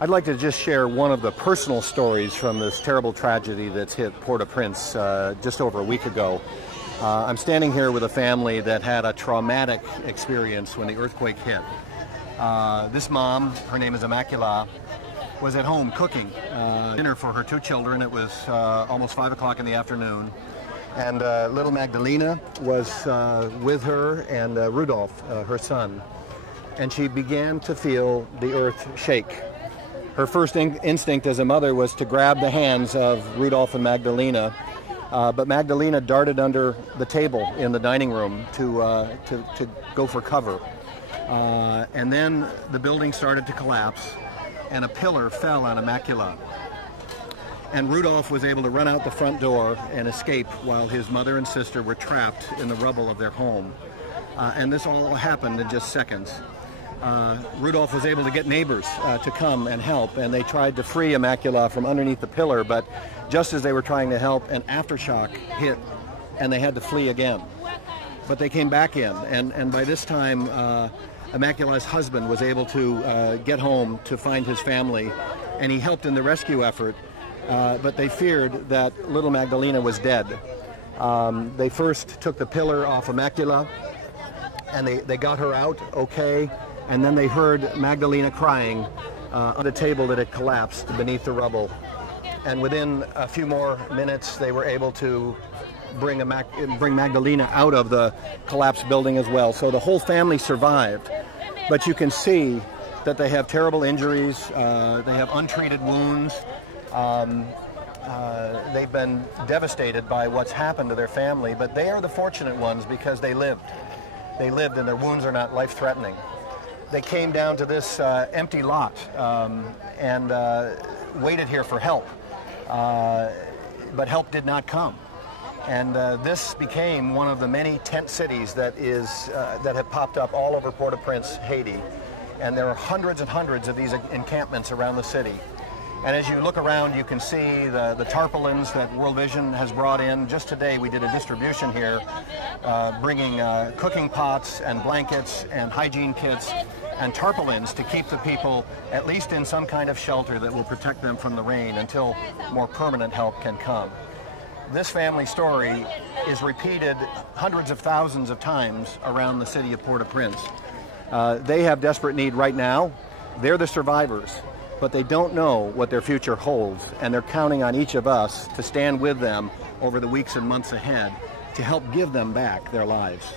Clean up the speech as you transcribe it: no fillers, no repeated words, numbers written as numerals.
I'd like to just share one of the personal stories from this terrible tragedy that's hit Port-au-Prince just over a week ago. I'm standing here with a family that had a traumatic experience when the earthquake hit. This mom, her name is Immaculata, was at home cooking dinner for her two children. It was almost 5 o'clock in the afternoon. And little Magdalena was with her and Rudolph, her son. And she began to feel the earth shake. Her first instinct as a mother was to grab the hands of Rudolph and Magdalena, but Magdalena darted under the table in the dining room to go for cover. And then the building started to collapse, and a pillar fell on Immaculata. And Rudolph was able to run out the front door and escape while his mother and sister were trapped in the rubble of their home. And this all happened in just seconds. Rudolph was able to get neighbors to come and help, and they tried to free Immaculata from underneath the pillar, but just as they were trying to help, an aftershock hit, and they had to flee again. But they came back in, and by this time, Immaculata's husband was able to get home to find his family, and he helped in the rescue effort, but they feared that little Magdalena was dead. They first took the pillar off Immaculata, and they got her out okay. And then they heard Magdalena crying on the table that had collapsed beneath the rubble. And within a few more minutes, they were able to bring Magdalena out of the collapsed building as well. So the whole family survived. But you can see that they have terrible injuries. They have untreated wounds. They've been devastated by what's happened to their family. But they are the fortunate ones because they lived. They lived, and their wounds are not life-threatening. They came down to this empty lot and waited here for help, but help did not come. And this became one of the many tent cities that have popped up all over Port-au-Prince, Haiti. And there are hundreds and hundreds of these encampments around the city. And as you look around, you can see the tarpaulins that World Vision has brought in. Just today, we did a distribution here, bringing cooking pots and blankets and hygiene kits and tarpaulins to keep the people at least in some kind of shelter that will protect them from the rain until more permanent help can come. This family story is repeated hundreds of thousands of times around the city of Port-au-Prince. They have desperate need right now. They're the survivors, but they don't know what their future holds, and they're counting on each of us to stand with them over the weeks and months ahead to help give them back their lives.